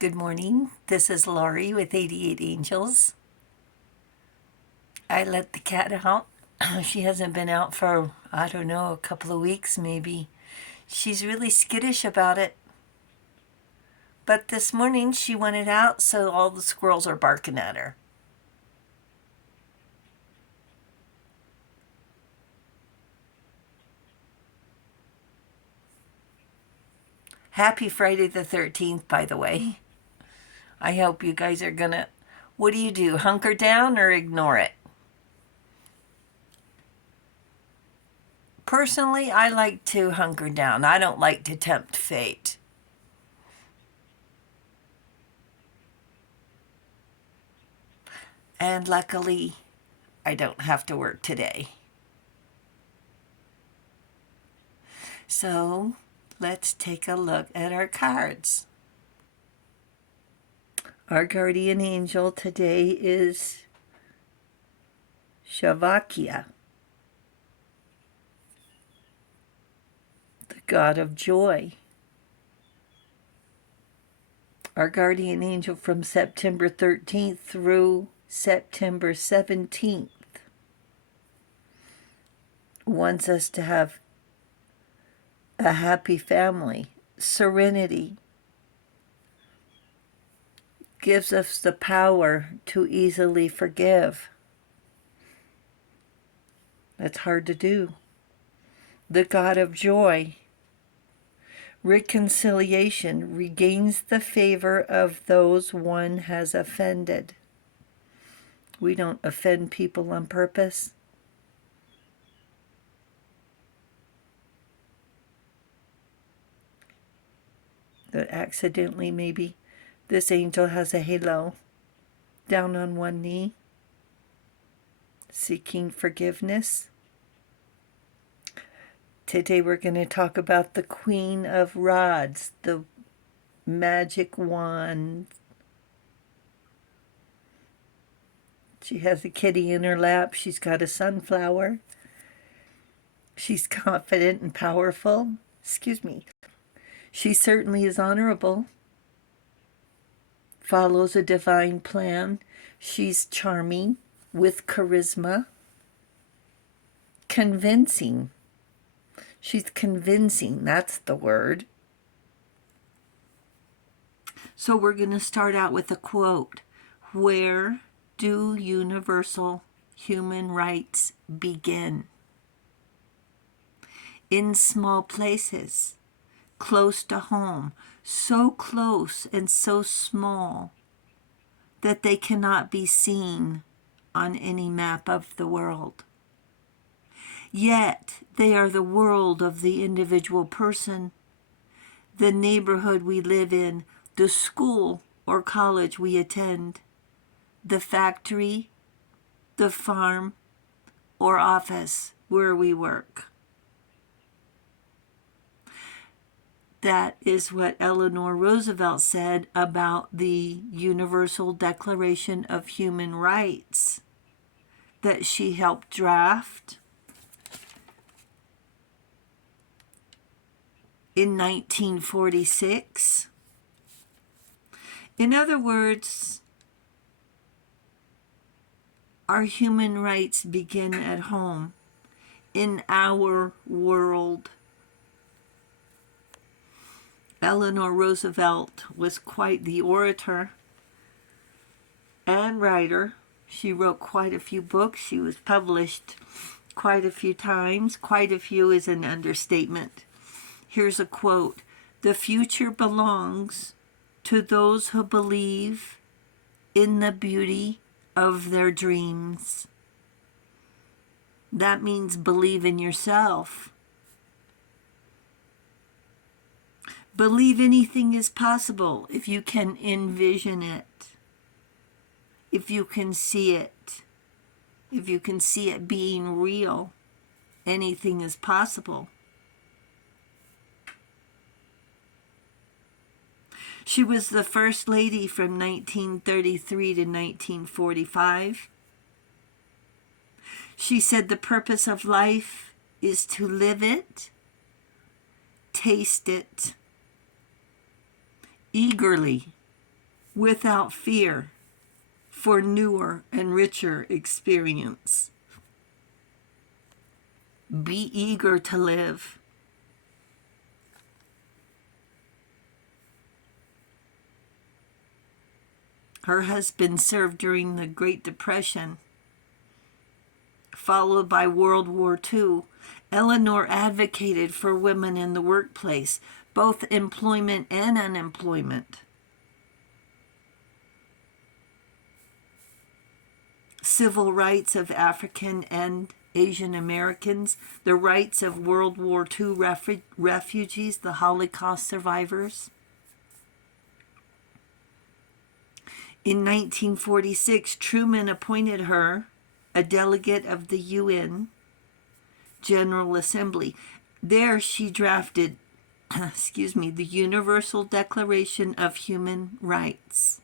Good morning. This is Laurie with 88 Angels. I let the cat out. She hasn't been out for, I don't know, a couple of weeks maybe. She's really skittish about it. But this morning she wanted out, so all the squirrels are barking at her. Happy Friday the 13th, by the way. I hope you guys are gonna. What do? Hunker down or ignore it? Personally, I like to hunker down. I don't like to tempt fate. And luckily, I don't have to work today. So let's take a look at our cards. Our guardian angel today is Shavakia, the god of joy. Our guardian angel from September 13th through September 17th wants us to have a happy family, serenity, gives us the power to easily forgive. That's hard to do. The God of joy, reconciliation, regains the favor of those one has offended. We don't offend people on purpose. That accidentally, maybe. This angel has a halo, down on one knee, seeking forgiveness. Today we're going to talk about the Queen of Rods, the magic wand. She has a kitty in her lap. She's got a sunflower. She's confident and powerful. Excuse me. She certainly is honorable. Follows a divine plan. She's charming, with charisma. Convincing. She's convincing, that's the word. So we're going to start out with a quote. Where do universal human rights begin? In small places, close to home, so close and so small that they cannot be seen on any map of the world. Yet they are the world of the individual person, the neighborhood we live in, the school or college we attend, the factory, the farm, or office where we work. That is what Eleanor Roosevelt said about the Universal Declaration of Human Rights that she helped draft in 1946. In other words, our human rights begin at home, in our world. Eleanor Roosevelt was quite the orator and writer. She wrote quite a few books. She was published quite a few times. Quite a few is an understatement. Here's a quote. The future belongs to those who believe in the beauty of their dreams. That means believe in yourself. Believe anything is possible if you can envision it, if you can see it, if you can see it being real. Anything is possible. She was the first lady from 1933 to 1945. She said the purpose of life is to live it, taste it, eagerly without fear for newer and richer experience. Be eager to live. Her husband served during the Great Depression, followed by World War II. Eleanor advocated for women in the workplace, both employment and unemployment. Civil rights of African and Asian Americans, the rights of World War II refugees, the Holocaust survivors. In 1946, Truman appointed her a delegate of the UN General Assembly. There she drafted, the Universal Declaration of Human Rights.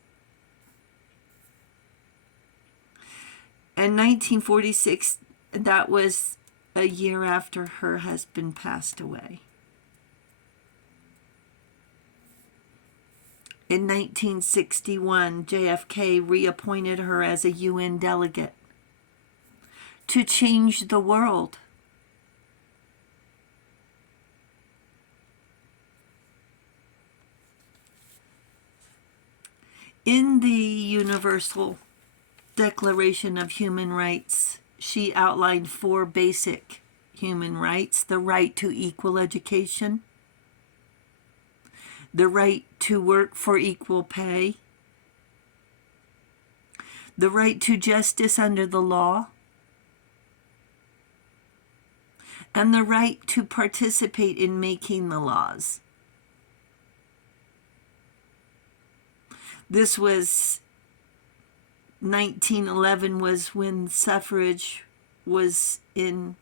In 1946, that was a year after her husband passed away. In 1961, JFK reappointed her as a UN delegate to change the world. In the Universal Declaration of Human Rights, she outlined 4 basic human rights: the right to equal education, the right to work for equal pay, the right to justice under the law, and the right to participate in making the laws. This was 1911 was when suffrage was in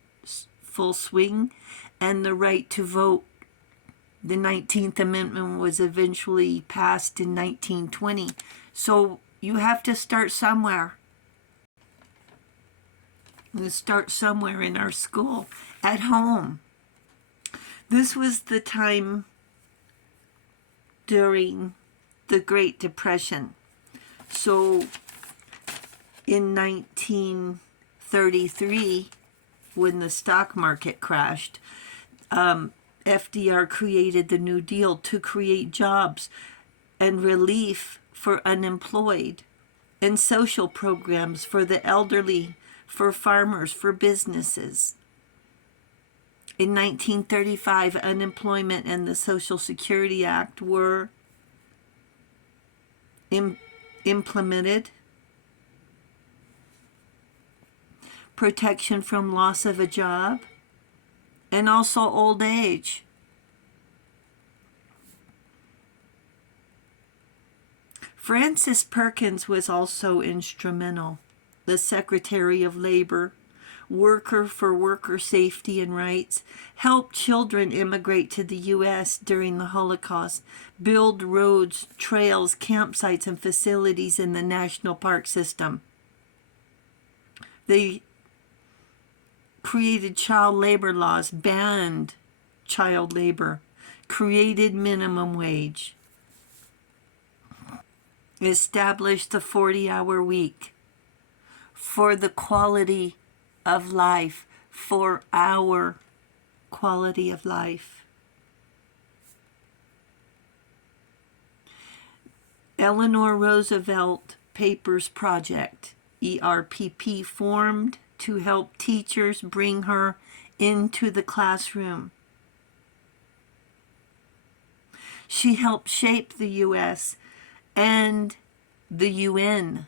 full swing, and the right to vote, the 19th Amendment, was eventually passed in 1920. So you have to start somewhere. You start somewhere in our school, at home. This was the time during the Great Depression. So in 1933, when the stock market crashed, FDR created the New Deal to create jobs and relief for unemployed, and social programs for the elderly, for farmers, for businesses. In 1935, unemployment and the Social Security Act were implemented. Protection from loss of a job, and also old age. Frances Perkins was also instrumental, the Secretary of Labor, worker for worker safety and rights, helped children immigrate to the U.S. during the Holocaust, build roads, trails, campsites, and facilities in the national park system. They created child labor laws, banned child labor, created minimum wage, established the 40-hour week for the quality of life, for our quality of life. Eleanor Roosevelt Papers Project, ERPP, formed to help teachers bring her into the classroom. She helped shape the U.S. and the UN.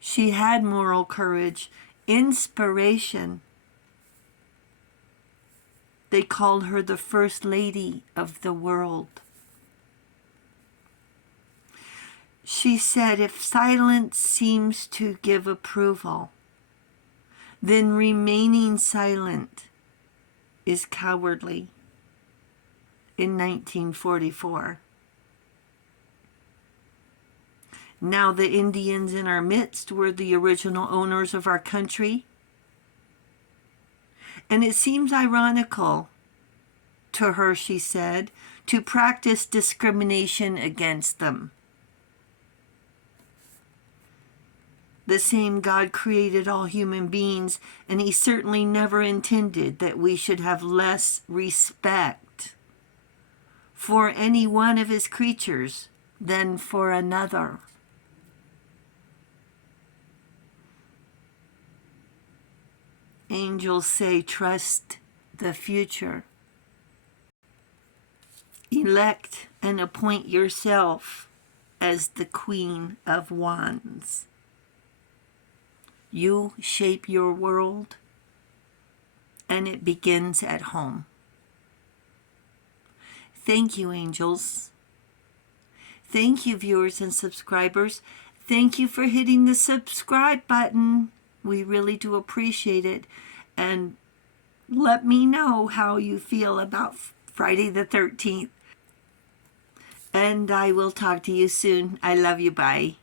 She had moral courage, inspiration. They called her the First Lady of the world. She said, if silence seems to give approval, then remaining silent is cowardly. In 1944. Now the Indians in our midst were the original owners of our country. And it seems ironical to her, she said, to practice discrimination against them. The same God created all human beings, and he certainly never intended that we should have less respect for any one of his creatures than for another. Angels say, trust the future. Elect and appoint yourself as the Queen of Wands. You shape your world, and it begins at home. Thank you, angels. Thank you, viewers and subscribers. Thank you for hitting the subscribe button. We really do appreciate it. And let me know how you feel about Friday the 13th. And I will talk to you soon. I love you. Bye.